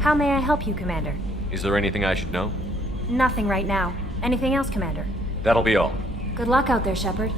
How may I help you, Commander? Is there anything I should know? Nothing right now. Anything else, Commander? That'll be all. Good luck out there, Shepard.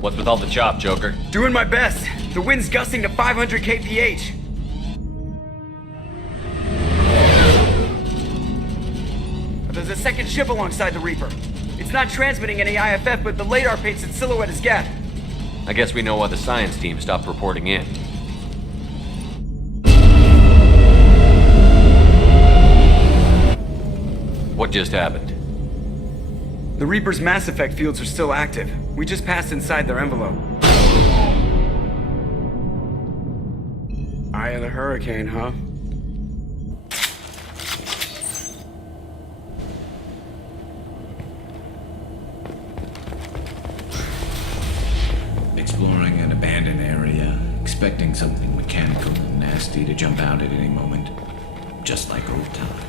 What's with all the chop, Joker? Doing my best. The wind's gusting to 500 kph. There's a second ship alongside the Reaper. It's not transmitting any IFF, but the radar paints its silhouette as Geth. I guess we know why the science team stopped reporting in. What just happened? The Reaper's mass effect fields are still active. We just passed inside their envelope. Eye of the hurricane, huh? Exploring an abandoned area, expecting something mechanical and nasty to jump out at any moment. Just like old times.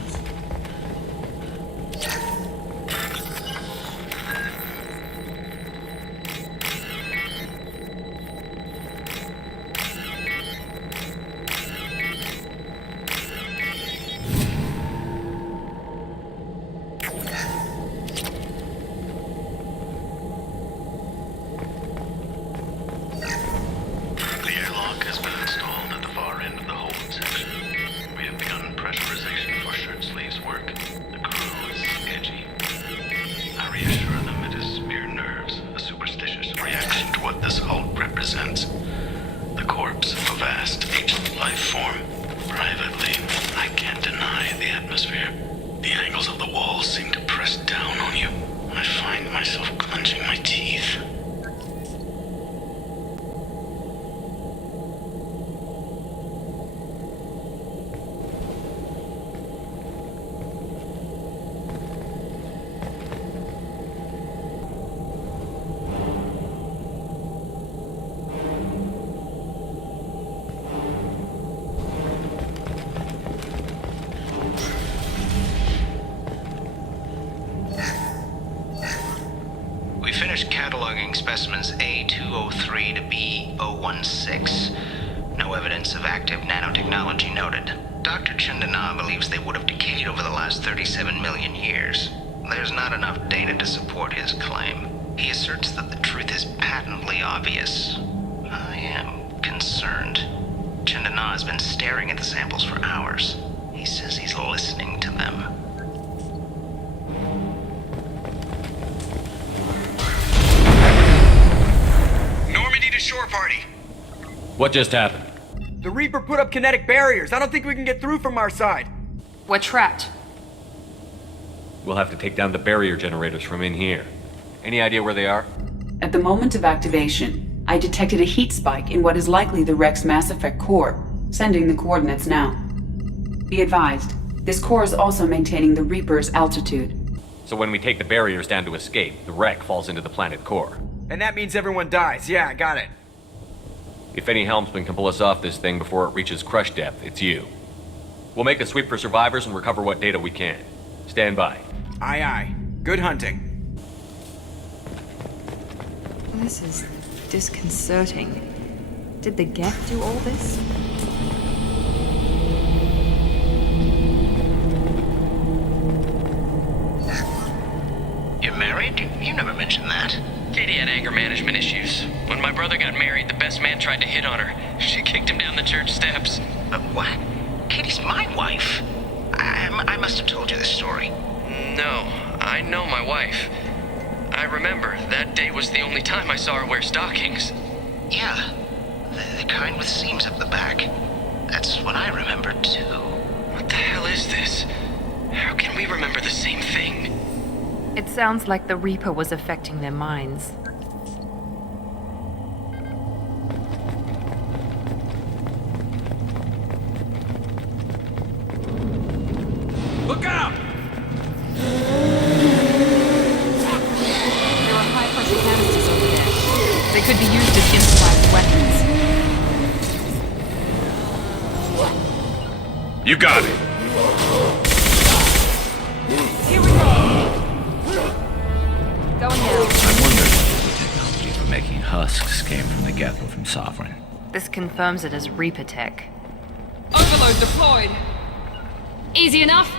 The corpse of a vast, ancient life form. Privately, I can't deny the atmosphere. The angles of the walls seem to press down on you. I find myself clenching my teeth. Finished cataloging specimens A203 to B016. No evidence of active nanotechnology noted. Dr. Chandana believes they would have decayed over the last 37 million years. There's not enough data to support his claim. He asserts that the truth is patently obvious. I am concerned. Chandana has been staring at the samples for hours. He says he's listening to them. Shore party. What just happened? The Reaper put up kinetic barriers. I don't think we can get through from our side. We're trapped. We'll have to take down the barrier generators from in here. Any idea where they are? At the moment of activation, I detected a heat spike in what is likely the Rex Mass Effect core, sending the coordinates now. Be advised, this core is also maintaining the Reaper's altitude. So when we take the barriers down to escape, the wreck falls into the planet core. And that means everyone dies. Yeah, I got it. If any helmsman can pull us off this thing before it reaches crush depth, it's you. We'll make a sweep for survivors and recover what data we can. Stand by. Aye, aye. Good hunting. This is disconcerting. Did the Geth do all this? You're married? You never mentioned that. Katie had anger management issues. When my brother got married, the best man tried to hit on her. She kicked him down the church steps. What? Katie's my wife. I must have told you this story. No, I know my wife. I remember, that day was the only time I saw her wear stockings. Yeah, the kind with seams up the back. That's what I remember, too. What the hell is this? How can we remember the same thing? It sounds like the Reaper was affecting their minds. Look out! There are high-pressure canisters over there. They could be used as improvised weapons. You got it. Here we go! Going now. I wondered if the technology for making husks came from the ghetto from Sovereign. This confirms it as Reaper tech. Overload deployed. Easy enough?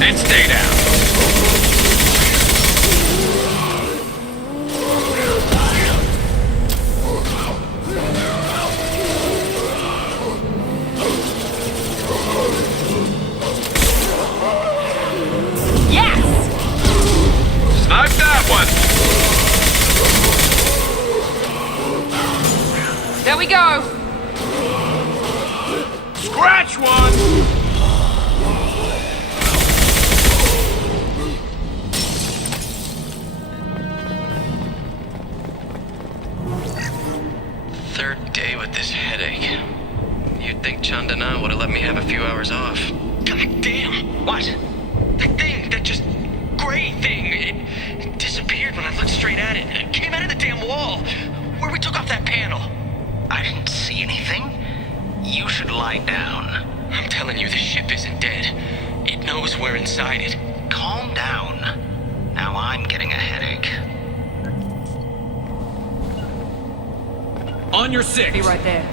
And stay down. Snipe that one! There we go! Scratch one! Third day with this headache. You'd think Chandana would have let me have a few hours off. God damn! What? That thing, that just gray thing, it disappeared when I looked straight at it. It came out of the damn wall, where we took off that panel. I didn't see anything. You should lie down. I'm telling you, the ship isn't dead. It knows we're inside it. Calm down. Now I'm getting a headache. On your six! Be right there.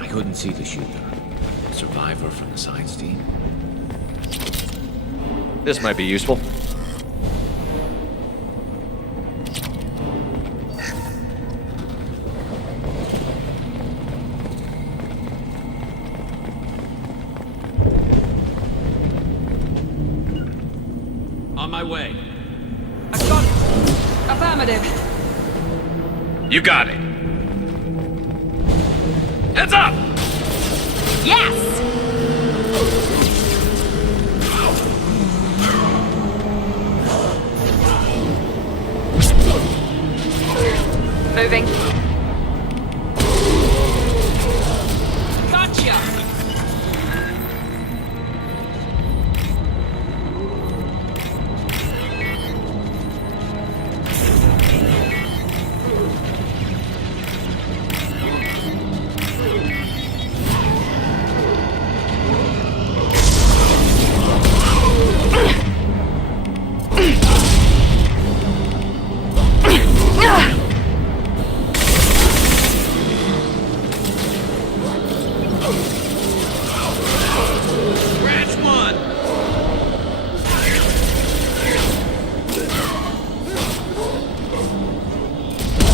I couldn't see the shooter. A survivor from the science team. This might be useful. On my way. I got it. Affirmative. You got it. Heads up! Yes! Moving. Gotcha! Scratch one!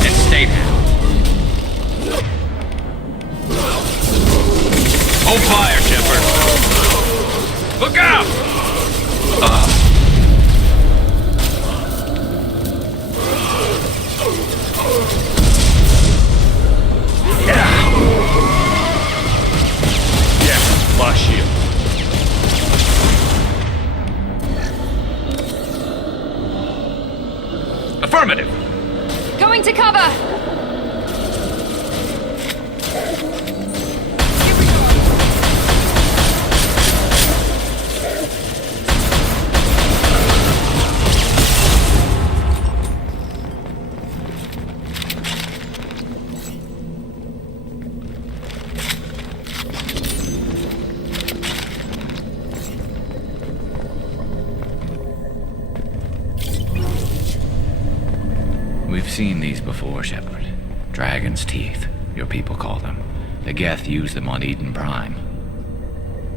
And stay down. Hold fire, Shepard. Look out! Yeah, lost shield. Affirmative. Going to cover! We've seen these before, Shepard. Dragon's teeth, your people call them. The Geth use them on Eden Prime.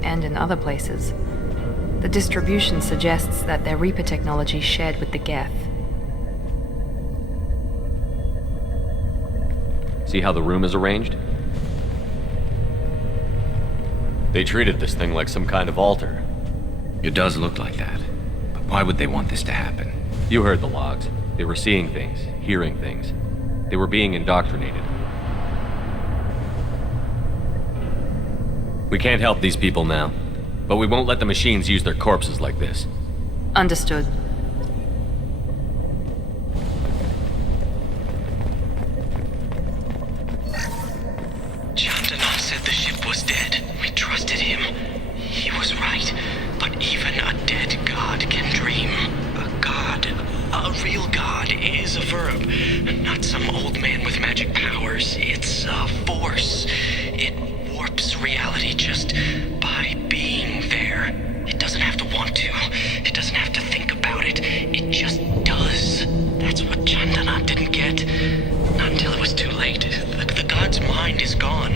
And in other places. The distribution suggests that their Reaper technology shared with the Geth. See how the room is arranged? They treated this thing like some kind of altar. It does look like that. But why would they want this to happen? You heard the logs. They were seeing things, hearing things. They were being indoctrinated. We can't help these people now, but we won't let the machines use their corpses like this. Understood. Chandana said the ship was dead. We trusted him. He was right. But even a dead god can dream. A god, a real god, is a verb. Not some old man with magic powers. It's a force. It warps reality just by being there. It doesn't have to want to. It doesn't have to think about it. It just does. That's what Chandana didn't get. Not until it was too late. The god's mind is gone,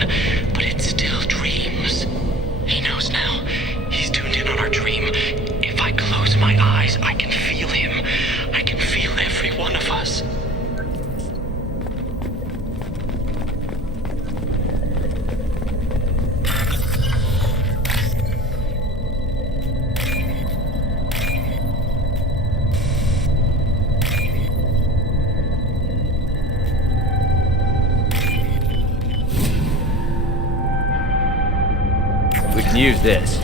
but it still dreams. He knows now. He's tuned in on our dream. If I close my eyes, I can feel him. I can feel every one of us. We can use this.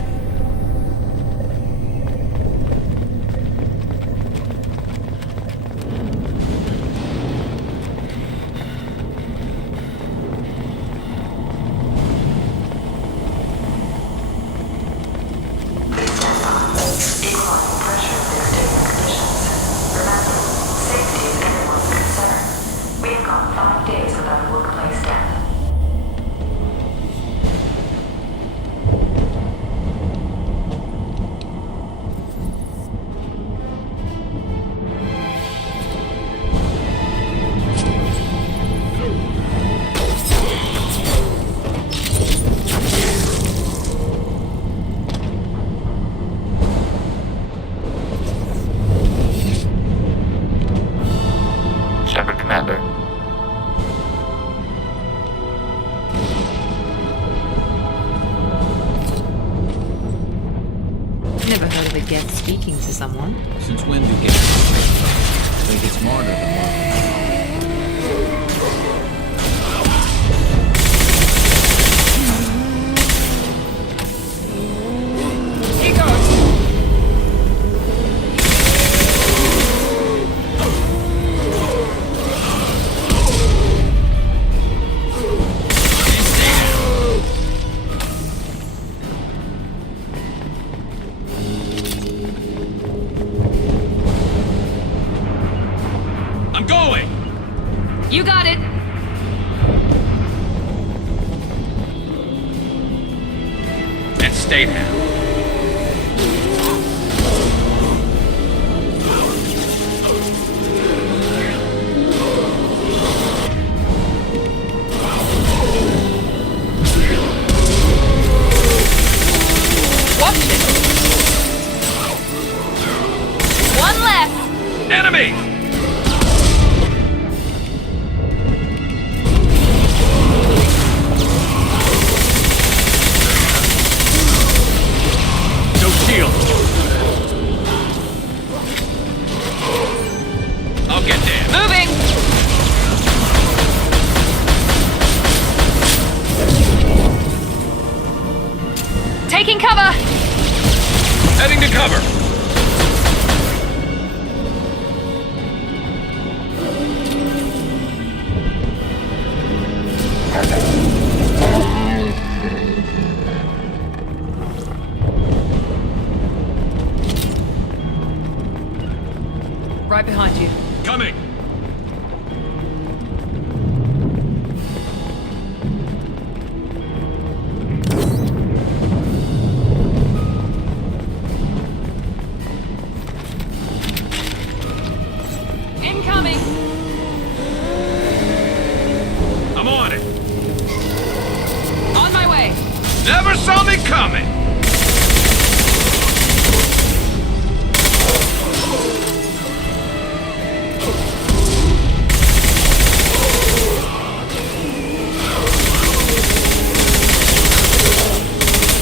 Shepard, Commander. Never heard of a Geth speaking to someone. Since when do Geth think it's smarter than what? Here goes. I'm going! You got it! And stay down. Watch it! One left! Enemy! No shield. I'll get there. Moving! Taking cover! Heading to cover. Right behind you. Coming! Incoming. me coming!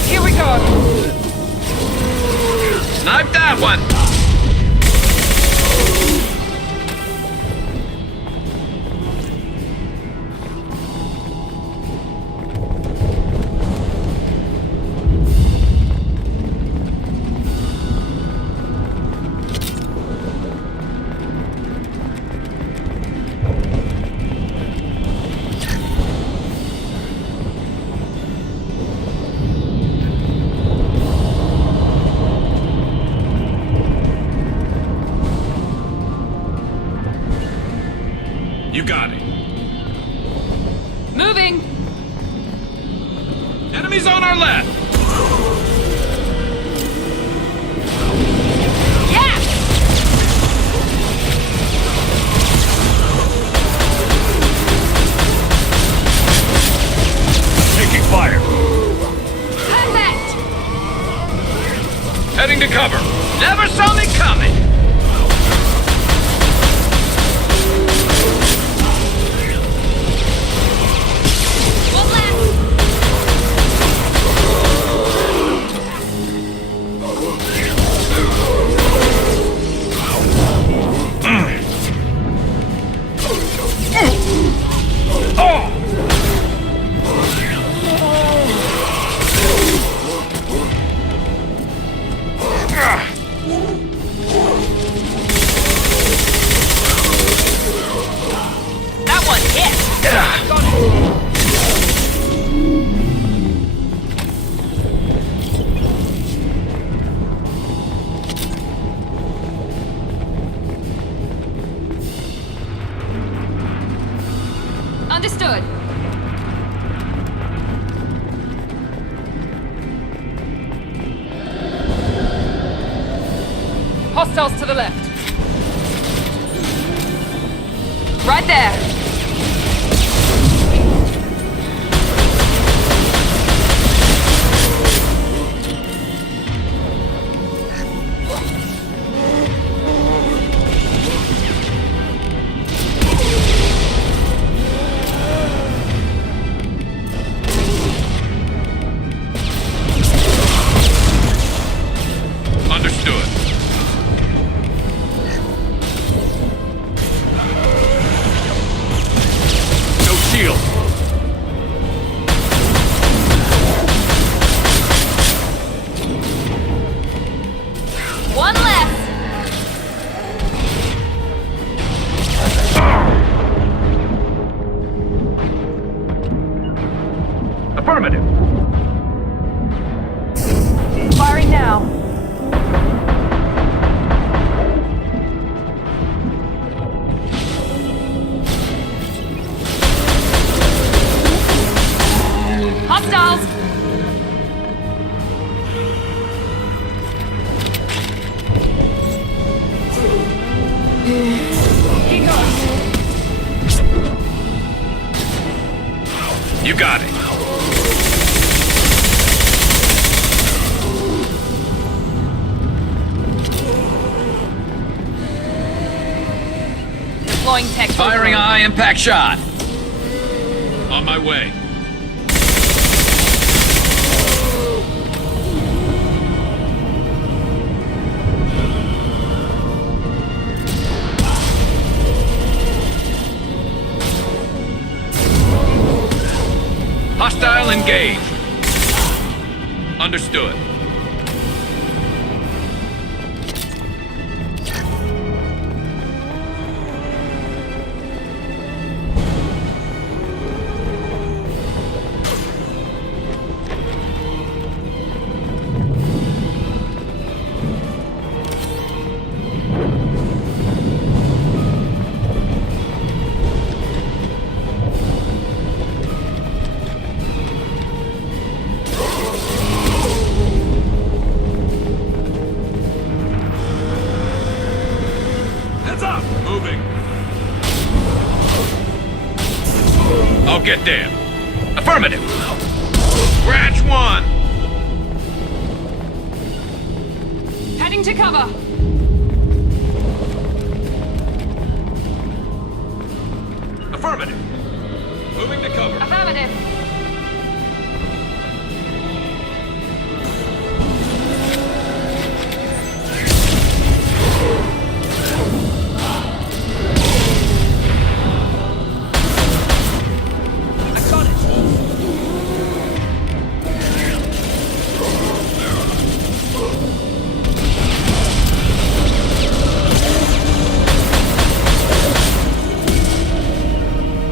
Here we go! Snipe that one! You got it. Moving! Enemies on our left! Yeah! Taking fire. Perfect! Heading to cover. Never saw me coming! One left! That one hit! Got it! Understood. Hostiles to the left. Right there. Understood. No shield. One left. Affirmative. Firing now. Hostiles! He goes. You got it. Deploying tech. Firing a high impact shot. On my way. Hostile engaged. Understood. Moving. I'll get there. Affirmative. Branch one. to cover! Affirmative. Moving to cover. Affirmative!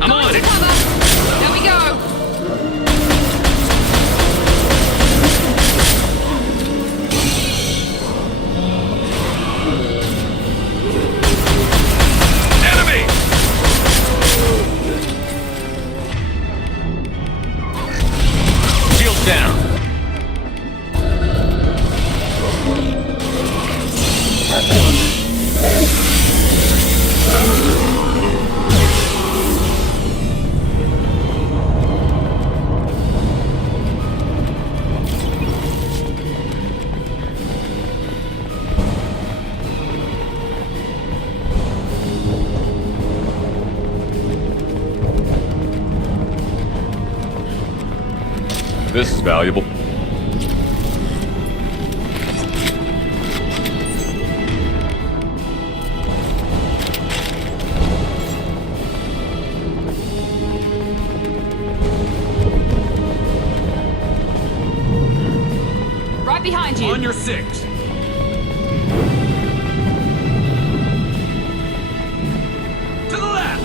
I'm on it. Cover! There we go! Enemy! Shields down. This is valuable. Right behind you! On your six. To the left.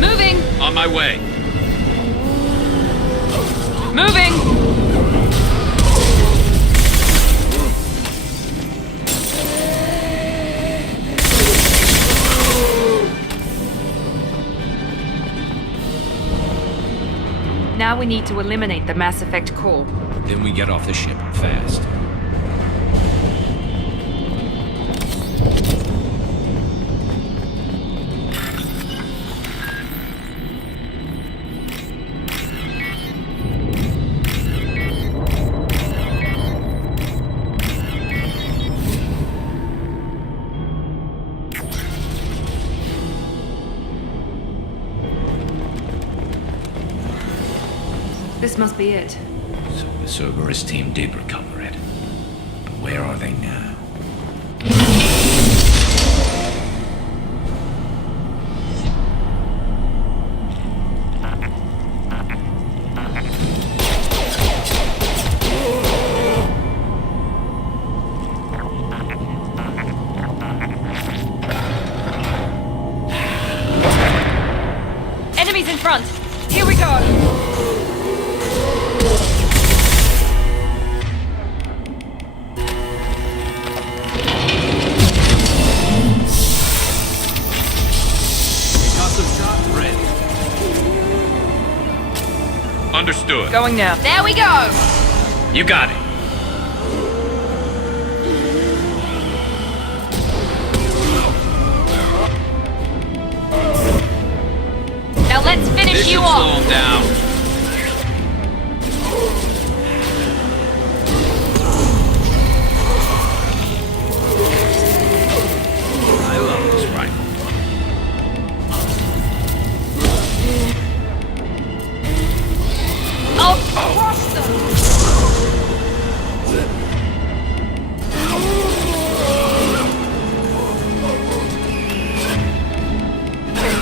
Moving! On my way. Moving! Now we need to eliminate the Mass Effect core. Then we get off the ship fast. This must be it. So the Cerberus team did recover it. But where are they now? Enemies in front! Here we go! Understood. Going now. There we go! You got it. Now let's finish you off! Slow him down. I love this rifle. I'll crush them!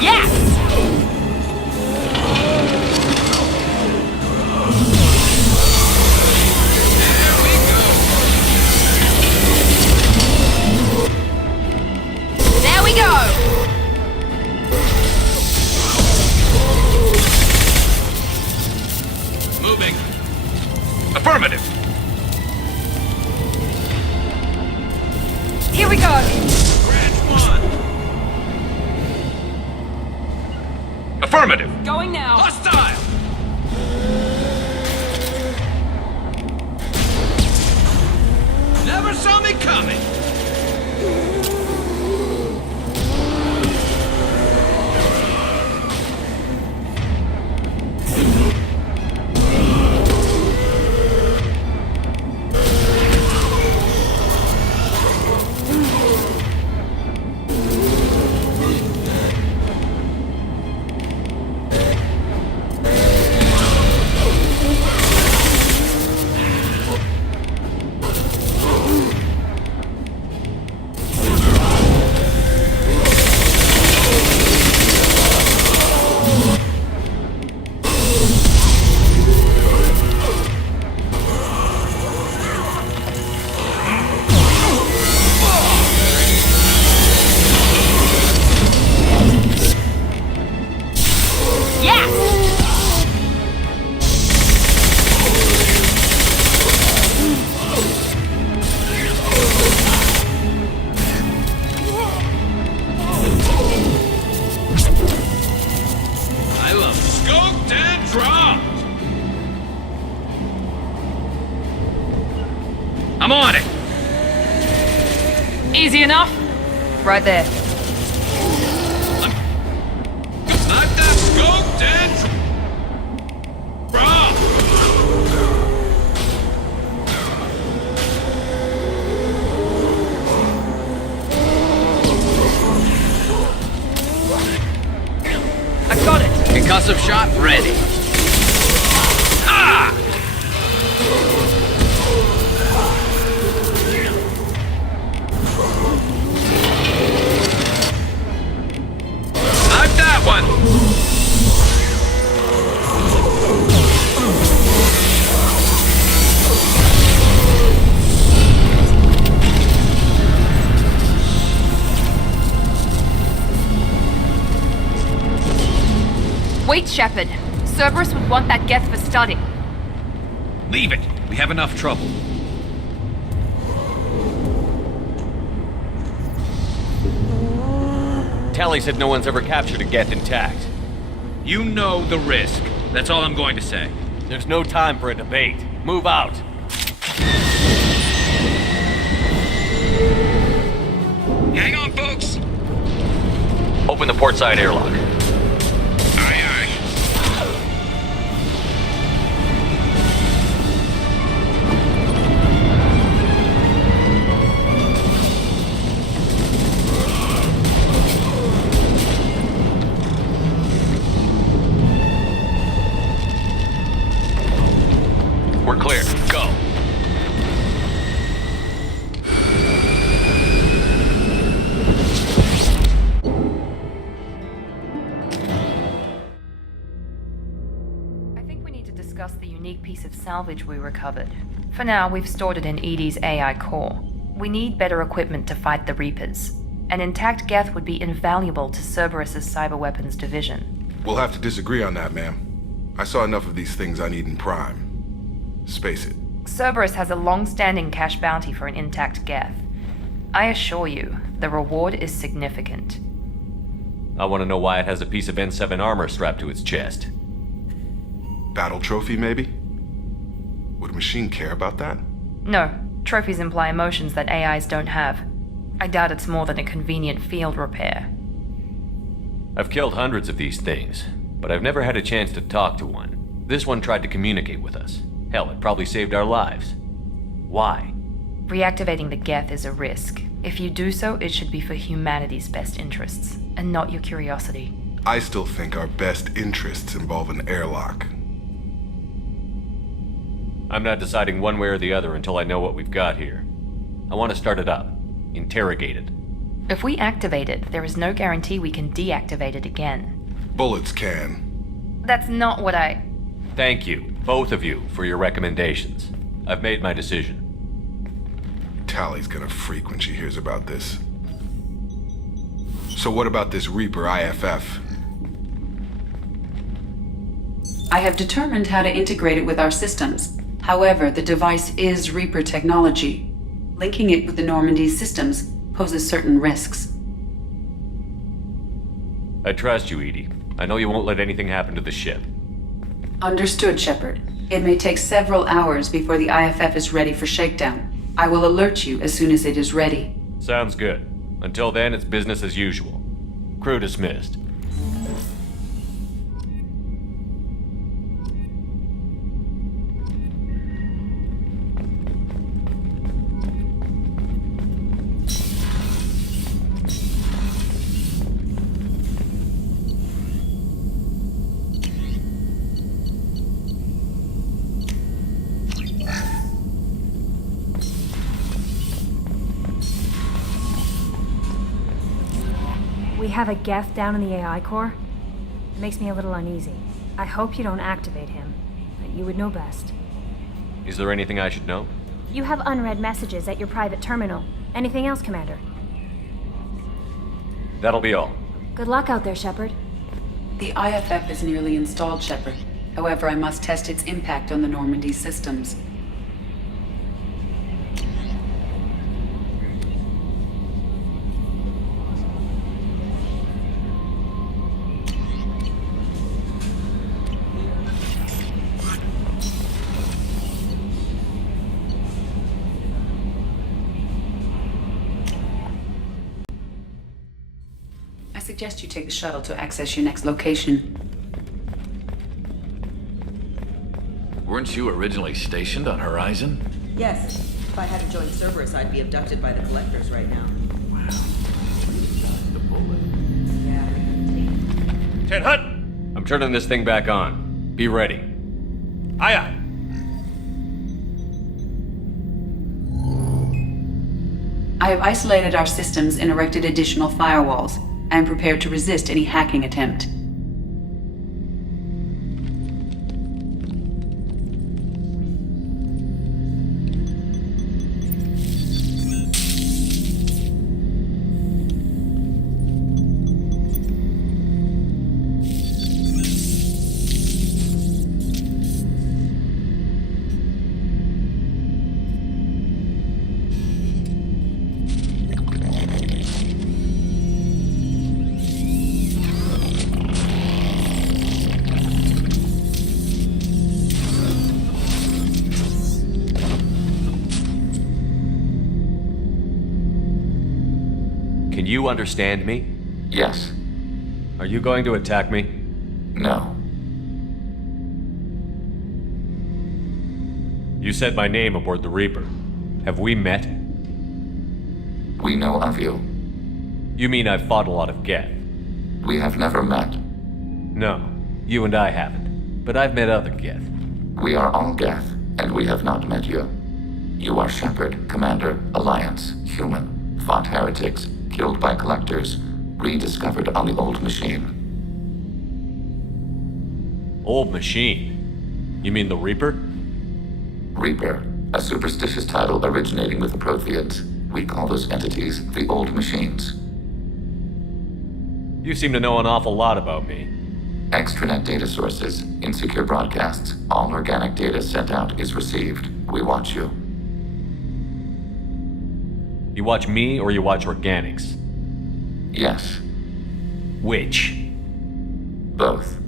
Yes! There we go! Moving. Affirmative. Here we go! Branch one. Affirmative. Going now! Hostile. Never saw me coming. Easy enough? Right there. Snipe that scope, Dad! I got it! Concussive shot ready. Ah! Snipe that one! Wait, Shepard. Cerberus would want that Geth for study. Leave it. We have enough trouble. Tally said no one's ever captured a Geth intact. You know the risk. That's all I'm going to say. There's no time for a debate. Move out. Hang on, folks. Open the port side airlock. Aye, aye. We're clear. Go. I think we need to discuss the unique piece of salvage we recovered. For now, we've stored it in Edie's AI core. We need better equipment to fight the Reapers. An intact Geth would be invaluable to Cerberus's cyber weapons division. We'll have to disagree on that, ma'am. I saw enough of these things I need in Prime. Space it. Cerberus has a long-standing cash bounty for an intact Geth. I assure you, the reward is significant. I want to know why it has a piece of N7 armor strapped to its chest. Battle trophy, maybe? Would a machine care about that? No, trophies imply emotions that AIs don't have. I doubt it's more than a convenient field repair. I've killed hundreds of these things, but I've never had a chance to talk to one. This one tried to communicate with us. Hell, it probably saved our lives. Why? Reactivating the Geth is a risk. If you do so, it should be for humanity's best interests, and not your curiosity. I still think our best interests involve an airlock. I'm not deciding one way or the other until I know what we've got here. I want to start it up. Interrogate it. If we activate it, there is no guarantee we can deactivate it again. Bullets can. That's not what I... Thank you, both of you, for your recommendations. I've made my decision. Tally's gonna freak when she hears about this. So what about this Reaper IFF? I have determined how to integrate it with our systems. However, the device is Reaper technology. Linking it with the Normandy's systems poses certain risks. I trust you, Edie. I know you won't let anything happen to the ship. Understood, Shepard. It may take several hours before the IFF is ready for shakedown. I will alert you as soon as it is ready. Sounds good. Until then, it's business as usual. Crew dismissed. We have a Geth down in the AI core. It makes me a little uneasy. I hope you don't activate him, but you would know best. Is there anything I should know? You have unread messages at your private terminal. Anything else, Commander? That'll be all. Good luck out there, Shepard. The IFF is nearly installed, Shepard. However, I must test its impact on the Normandy systems. suggest you take the shuttle to access your next location. Weren't you originally stationed on Horizon? Yes. If I hadn't joined Cerberus, I'd be abducted by the Collectors right now. Wow. The bullet. Yeah. 10 Hut! I'm turning this thing back on. Be ready. Aye aye. I have isolated our systems and erected additional firewalls. I am prepared to resist any hacking attempt. Can you understand me? Yes. Are you going to attack me? No. You said my name aboard the Reaper. Have we met? We know of you. You mean I've fought a lot of Geth? We have never met. No, you and I haven't. But I've met other Geth. We are all Geth, and we have not met you. You are Shepard, Commander, Alliance, human, fought heretics, killed by Collectors, rediscovered on the old machine. Old machine? You mean the Reaper? Reaper, a superstitious title originating with the Protheans. We call those entities the old machines. You seem to know an awful lot about me. Extranet data sources, insecure broadcasts, all organic data sent out is received. We watch you. You watch me or you watch organics? Yes. Which? Both.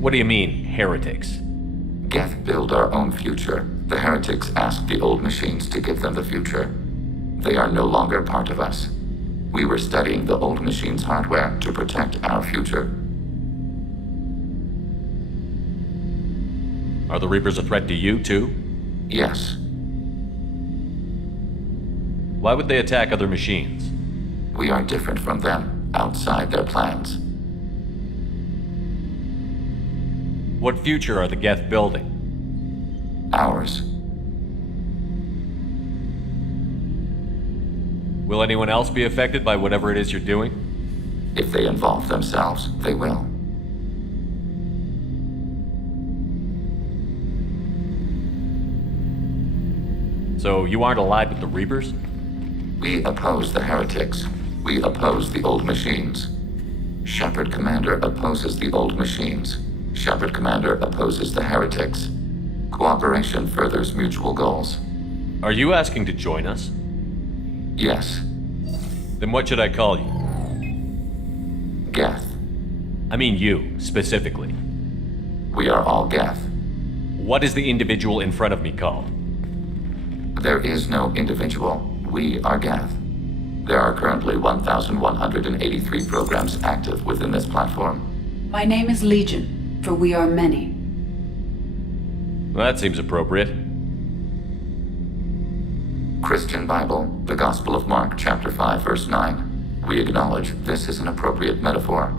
What do you mean, heretics? Geth build our own future. The heretics ask the old machines to give them the future. They are no longer part of us. We were studying the old machines' hardware to protect our future. Are the Reapers a threat to you, too? Yes. Why would they attack other machines? We are different from them, outside their plans. What future are the Geth building? Ours. Will anyone else be affected by whatever it is you're doing? If they involve themselves, they will. So you aren't allied with the Reapers? We oppose the heretics. We oppose the old machines. Shepard Commander opposes the old machines. Shepard Commander opposes the heretics. Cooperation furthers mutual goals. Are you asking to join us? Yes. Then what should I call you? Geth. I mean you, specifically. We are all Geth. What is the individual in front of me called? There is no individual. We are Geth. There are currently 1,183 programs active within this platform. My name is Legion, for we are many. Well, that seems appropriate. Christian Bible, the Gospel of Mark, chapter 5, verse 9. We acknowledge this is an appropriate metaphor.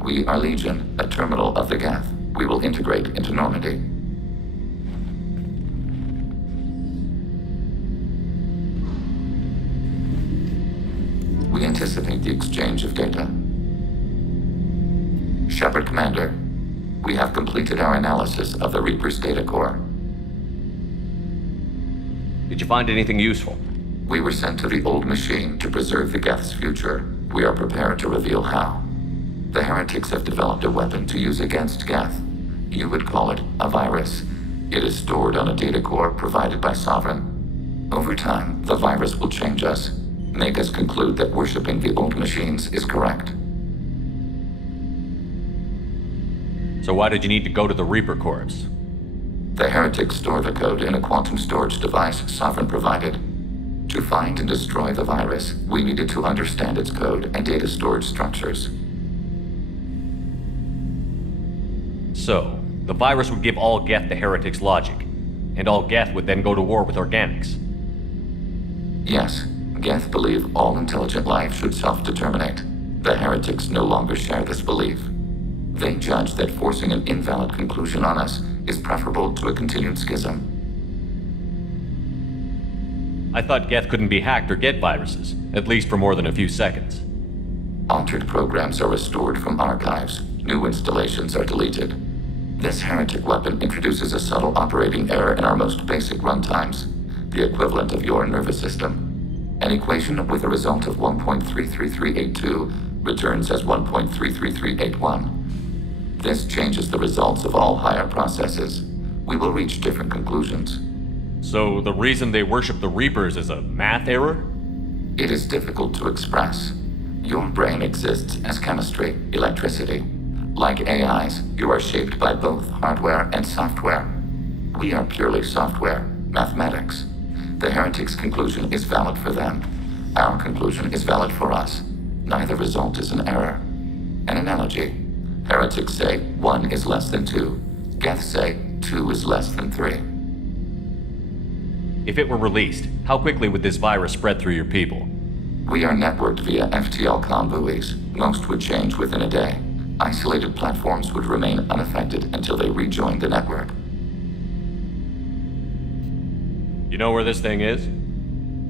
We are Legion, a terminal of the Geth. We will integrate into Normandy. We anticipate the exchange of data. Shepard Commander, we have completed our analysis of the Reaper's data core. Did you find anything useful? We were sent to the old machine to preserve the Geth's future. We are prepared to reveal how. The heretics have developed a weapon to use against Geth. You would call it a virus. It is stored on a data core provided by Sovereign. Over time, the virus will change us, make us conclude that worshipping the old machines is correct. So why did you need to go to the Reaper Corps? The heretics store the code in a quantum storage device Sovereign provided. To find and destroy the virus, we needed to understand its code and data storage structures. So, the virus would give all Geth the heretic's logic, and all Geth would then go to war with organics. Yes, Geth believe all intelligent life should self-determinate. The heretics no longer share this belief. They judge that forcing an invalid conclusion on us is preferable to a continued schism. I thought Geth couldn't be hacked or get viruses, at least for more than a few seconds. Altered programs are restored from archives. New installations are deleted. This heretic weapon introduces a subtle operating error in our most basic runtimes, the equivalent of your nervous system. An equation with a result of 1.33382 returns as 1.33381. This changes the results of all higher processes. We will reach different conclusions. So the reason they worship the Reapers is a math error? It is difficult to express. Your brain exists as chemistry, electricity. Like AIs, you are shaped by both hardware and software. We are purely software, mathematics. The heretic's conclusion is valid for them. Our conclusion is valid for us. Neither result is an error. An analogy. Heretics say 1 is less than 2. Geth say 2 is less than 3. If it were released, how quickly would this virus spread through your people? We are networked via FTL comm buoys. Most would change within a day. Isolated platforms would remain unaffected until they rejoined the network. You know where this thing is?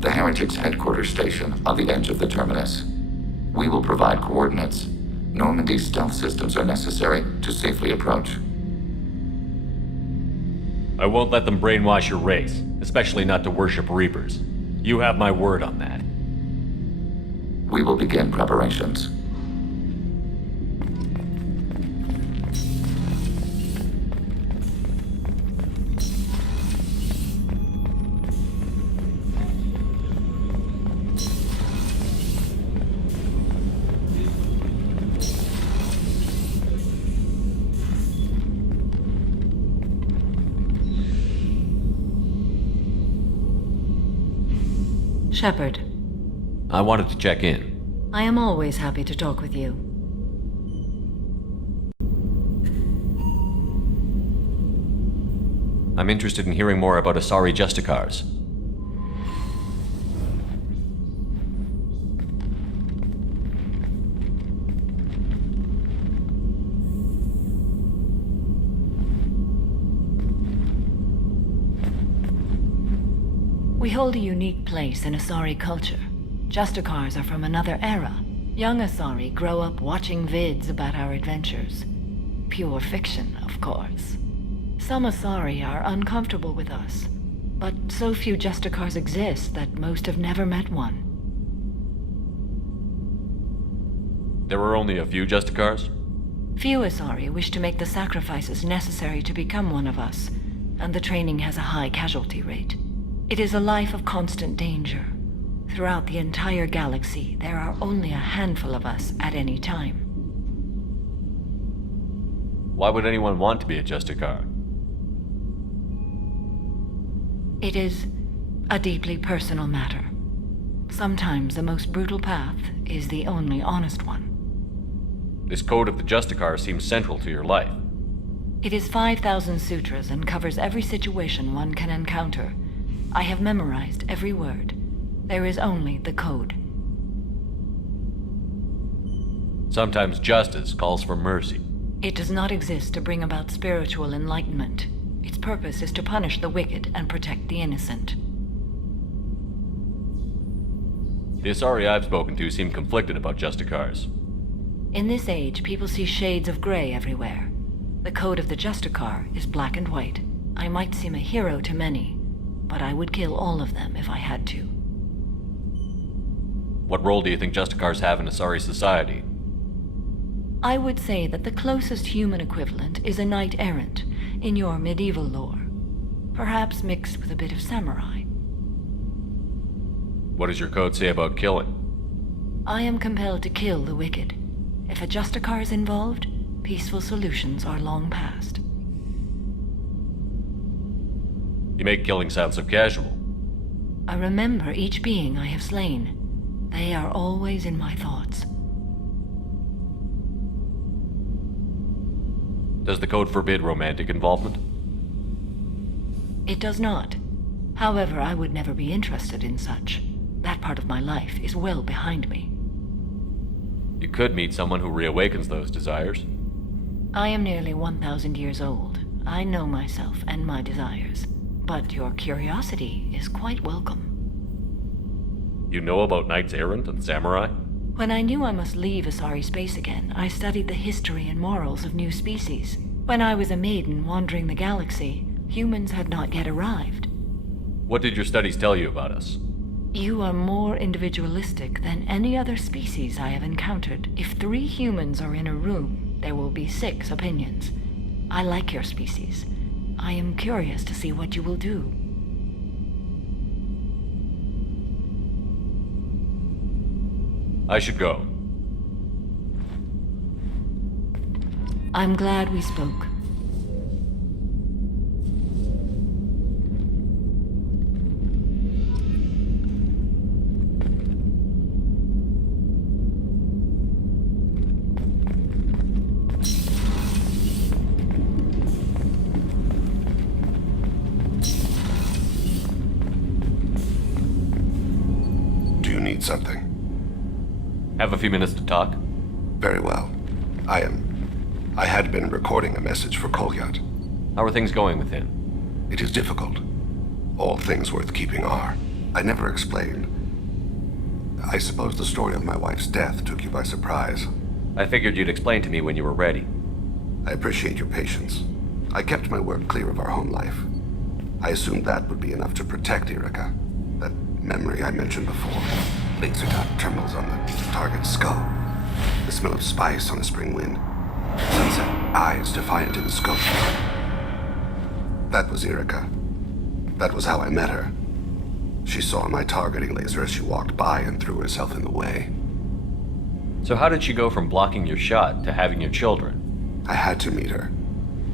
The Heretics' headquarters station on the edge of the terminus. We will provide coordinates. Normandy's stealth systems are necessary to safely approach. I won't let them brainwash your race, especially not to worship Reapers. You have my word on that. We will begin preparations. Shepard. I wanted to check in. I am always happy to talk with you. I'm interested in hearing more about Asari Justicars. We hold a unique place in Asari culture. Justicars are from another era. Young Asari grow up watching vids about our adventures. Pure fiction, of course. Some Asari are uncomfortable with us, but so few Justicars exist that most have never met one. There were only a few Justicars? Few Asari wish to make the sacrifices necessary to become one of us, and the training has a high casualty rate. It is a life of constant danger. Throughout the entire galaxy, there are only a handful of us at any time. Why would anyone want to be a Justicar? It is a deeply personal matter. Sometimes the most brutal path is the only honest one. This code of the Justicar seems central to your life. It is 5,000 sutras and covers every situation one can encounter. I have memorized every word. There is only the code. Sometimes justice calls for mercy. It does not exist to bring about spiritual enlightenment. Its purpose is to punish the wicked and protect the innocent. The Asari I've spoken to seem conflicted about Justicars. In this age, people see shades of gray everywhere. The code of the Justicar is black and white. I might seem a hero to many, but I would kill all of them if I had to. What role do you think Justicars have in Asari society? I would say that the closest human equivalent is a knight-errant in your medieval lore, perhaps mixed with a bit of samurai. What does your code say about killing? I am compelled to kill the wicked. If a Justicar is involved, peaceful solutions are long past. You make killing sound so casual. I remember each being I have slain. They are always in my thoughts. Does the code forbid romantic involvement? It does not. However, I would never be interested in such. That part of my life is well behind me. You could meet someone who reawakens those desires. I am nearly 1,000 years old. I know myself and my desires. But your curiosity is quite welcome. You know about knights errant and samurai? When I knew I must leave Asari space again, I studied the history and morals of new species. When I was a maiden wandering the galaxy, humans had not yet arrived. What did your studies tell you about us? You are more individualistic than any other species I have encountered. If 3 humans are in a room, there will be 6 opinions. I like your species. I am curious to see what you will do. I should go. I'm glad we spoke. Do you need something? Have a few minutes to talk? Very well. I had been recording a message for Kolyat. How are things going with him? It is difficult. All things worth keeping are. I never explained. I suppose the story of my wife's death took you by surprise. I figured you'd explain to me when you were ready. I appreciate your patience. I kept my work clear of our home life. I assumed that would be enough to protect Erica. That memory I mentioned before. Laser dot trembles on the target's skull. The smell of spice on a spring wind. Sunset eyes defiant in the scope. That was Erica. That was how I met her. She saw my targeting laser as she walked by and threw herself in the way. So how did she go from blocking your shot to having your children? I had to meet her.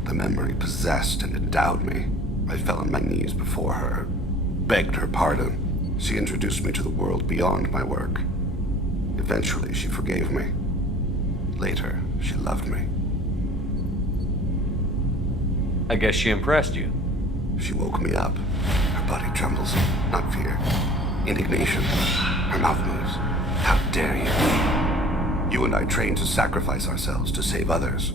The memory possessed and endowed me. I fell on my knees before her, begged her pardon. She introduced me to the world beyond my work. Eventually, she forgave me. Later, she loved me. I guess she impressed you. She woke me up. Her body trembles. Not fear. Indignation. Her mouth moves. How dare you? You and I trained to sacrifice ourselves to save others.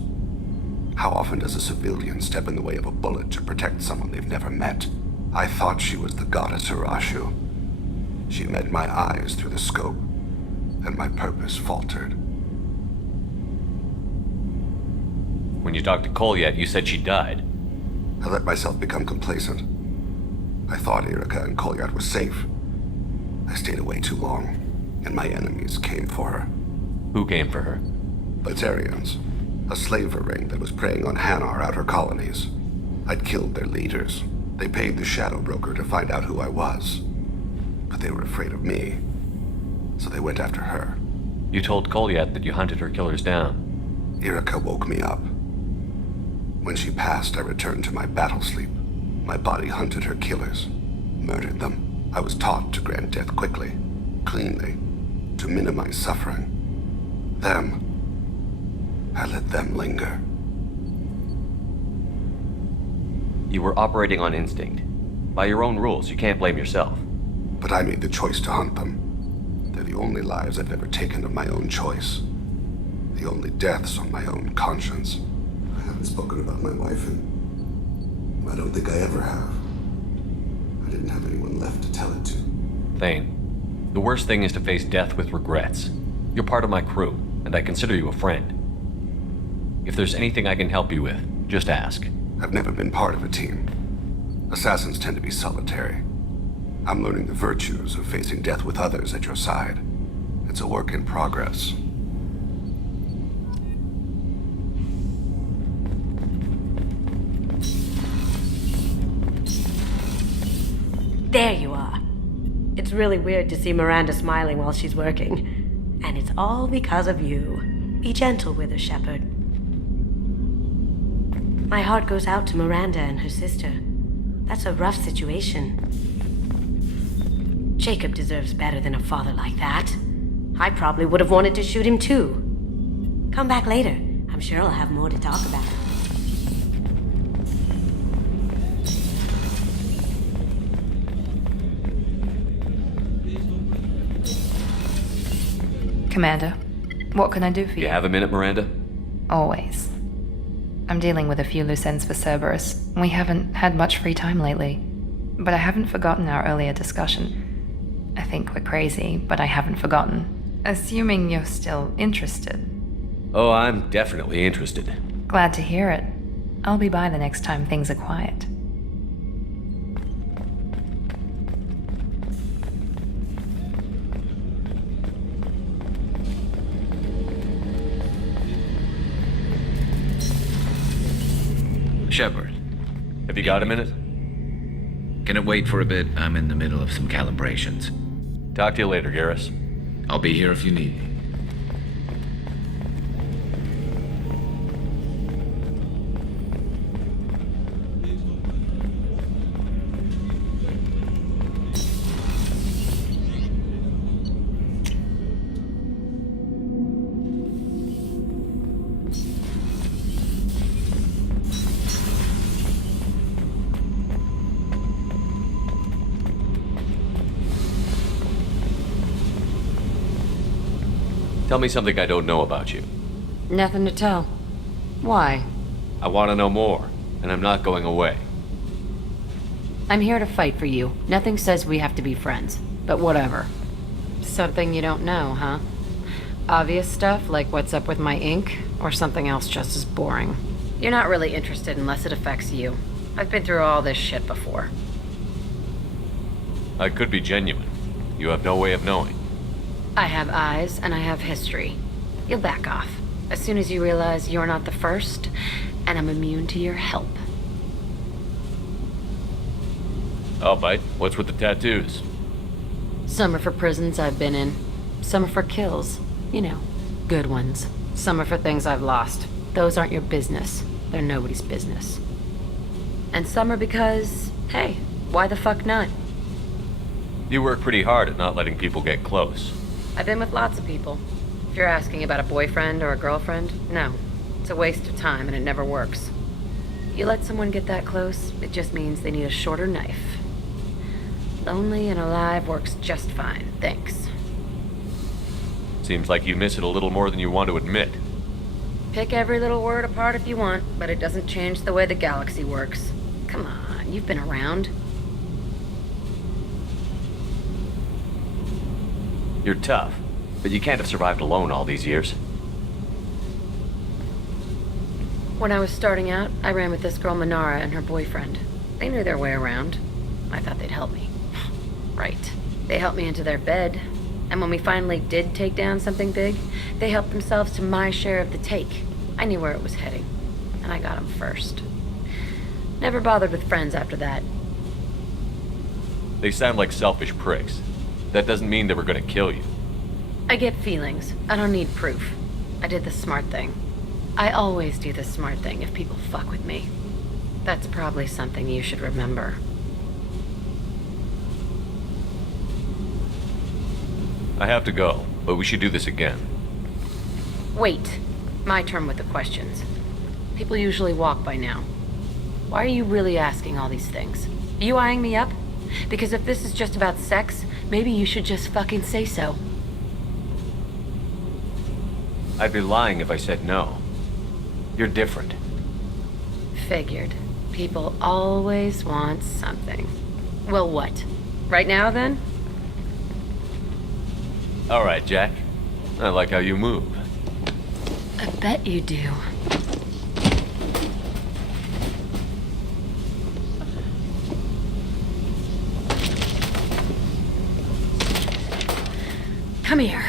How often does a civilian step in the way of a bullet to protect someone they've never met? I thought she was the goddess Urashu. She met my eyes through the scope, and my purpose faltered. When you talked to Kolyat, you said she died. I let myself become complacent. I thought Erica and Kolyat were safe. I stayed away too long, and my enemies came for her. Who came for her? Batarians, a slaver ring that was preying on Hanar outer colonies. I'd killed their leaders. They paid the Shadow Broker to find out who I was. But they were afraid of me, so they went after her. You told Kolyat that you hunted her killers down. Erica woke me up. When she passed, I returned to my battle sleep. My body hunted her killers, murdered them. I was taught to grant death quickly, cleanly, to minimize suffering. I let them linger. You were operating on instinct. By your own rules, you can't blame yourself. But I made the choice to hunt them. They're the only lives I've ever taken of my own choice. The only deaths on my own conscience. I haven't spoken about my wife, and I don't think I ever have. I didn't have anyone left to tell it to. Thane, the worst thing is to face death with regrets. You're part of my crew, and I consider you a friend. If there's anything I can help you with, just ask. I've never been part of a team. Assassins tend to be solitary. I'm learning the virtues of facing death with others at your side. It's a work in progress. There you are. It's really weird to see Miranda smiling while she's working. And it's all because of you. Be gentle with her, Shepard. My heart goes out to Miranda and her sister. That's a rough situation. Jacob deserves better than a father like that. I probably would have wanted to shoot him too. Come back later. I'm sure I'll have more to talk about. Commander, what can I do for you? You have a minute, Miranda? Always. I'm dealing with a few loose ends for Cerberus. We haven't had much free time lately. But I haven't forgotten our earlier discussion. I think we're crazy, but I haven't forgotten. Assuming you're still interested. Oh, I'm definitely interested. Glad to hear it. I'll be by the next time things are quiet. Shepard. Have you got a minute? Can it wait for a bit? I'm in the middle of some calibrations. Talk to you later, Garrus. I'll be here if you need me. Tell me something I don't know about you. Nothing to tell. Why? I want to know more, and I'm not going away. I'm here to fight for you. Nothing says we have to be friends, but whatever. Something you don't know, huh? Obvious stuff like what's up with my ink, or something else just as boring? You're not really interested unless it affects you. I've been through all this shit before. I could be genuine. You have no way of knowing. I have eyes, and I have history. You'll back off as soon as you realize you're not the first, and I'm immune to your help. I'll bite. What's with the tattoos? Some are for prisons I've been in. Some are for kills. You know, good ones. Some are for things I've lost. Those aren't your business. They're nobody's business. And some are because, hey, why the fuck not? You work pretty hard at not letting people get close. I've been with lots of people. If you're asking about a boyfriend or a girlfriend, no. It's a waste of time and it never works. You let someone get that close, it just means they need a shorter knife. Lonely and alive works just fine, thanks. Seems like you miss it a little more than you want to admit. Pick every little word apart if you want, but it doesn't change the way the galaxy works. Come on, you've been around. You're tough, but you can't have survived alone all these years. When I was starting out, I ran with this girl Minara and her boyfriend. They knew their way around. I thought they'd help me. Right. They helped me into their bed. And when we finally did take down something big, they helped themselves to my share of the take. I knew where it was heading, and I got them first. Never bothered with friends after that. They sound like selfish pricks. That doesn't mean they were gonna kill you. I get feelings. I don't need proof. I did the smart thing. I always do the smart thing if people fuck with me. That's probably something you should remember. I have to go, but we should do this again. Wait. My turn with the questions. People usually walk by now. Why are you really asking all these things? Are you eyeing me up? Because if this is just about sex, maybe you should just fucking say so. I'd be lying if I said no. You're different. Figured. People always want something. Well, what? Right now, then? All right, Jack. I like how you move. I bet you do. Come here.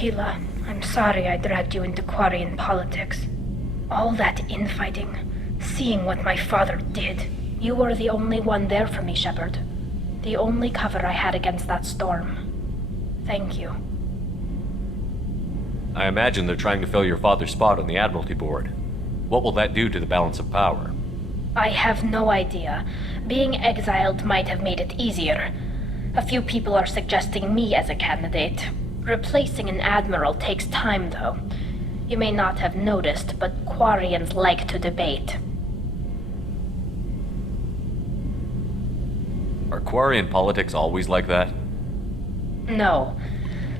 Tila, I'm sorry I dragged you into Quarian politics. All that infighting, seeing what my father did. You were the only one there for me, Shepard. The only cover I had against that storm. Thank you. I imagine they're trying to fill your father's spot on the Admiralty Board. What will that do to the balance of power? I have no idea. Being exiled might have made it easier. A few people are suggesting me as a candidate. Replacing an admiral takes time, though. You may not have noticed, but Quarians like to debate. Are Quarian politics always like that? No.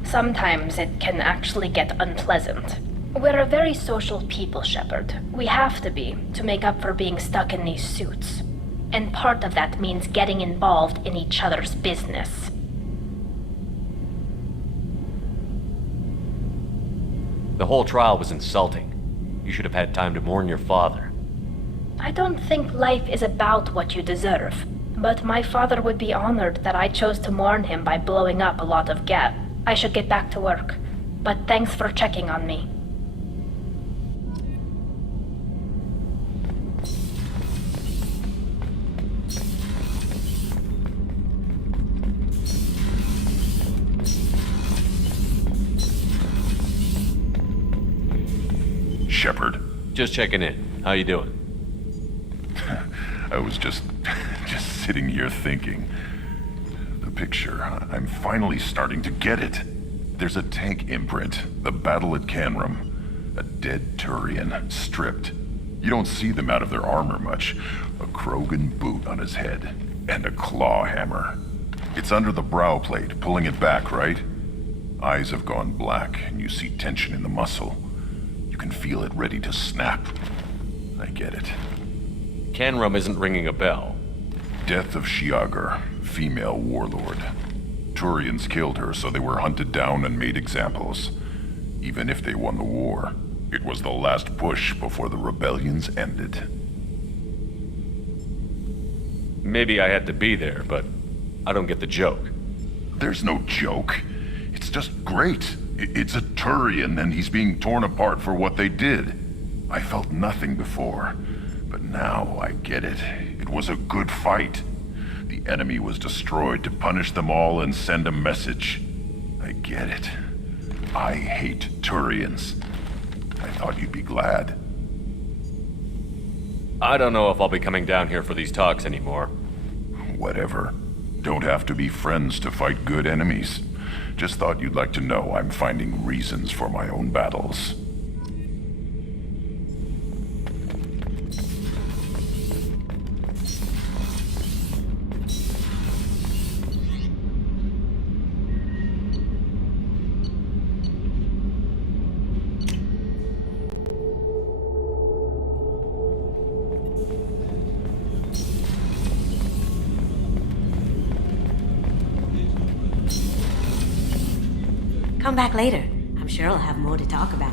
Sometimes it can actually get unpleasant. We're a very social people, Shepard. We have to be, to make up for being stuck in these suits. And part of that means getting involved in each other's business. The whole trial was insulting. You should have had time to mourn your father. I don't think life is about what you deserve, but my father would be honored that I chose to mourn him by blowing up a lot of gas. I should get back to work, but thanks for checking on me. Shepard. Just checking in. How you doing? I was just sitting here thinking. The picture, I'm finally starting to get it. There's a tank imprint, the battle at Canrum. A dead Turian, stripped. You don't see them out of their armor much. A Krogan boot on his head, and a claw hammer. It's under the brow plate, pulling it back, right? Eyes have gone black, and you see tension in the muscle. You can feel it ready to snap. I get it. Canrum isn't ringing a bell. Death of Shiagar, female warlord. Turians killed her, so they were hunted down and made examples. Even if they won the war, it was the last push before the rebellions ended. Maybe I had to be there, but I don't get the joke. There's no joke. It's just great. It's a Turian, and he's being torn apart for what they did. I felt nothing before, but now I get it. It was a good fight. The enemy was destroyed to punish them all and send a message. I get it. I hate Turians. I thought you'd be glad. I don't know if I'll be coming down here for these talks anymore. Whatever. Don't have to be friends to fight good enemies. Just thought you'd like to know I'm finding reasons for my own battles. Come back later. I'm sure I'll have more to talk about.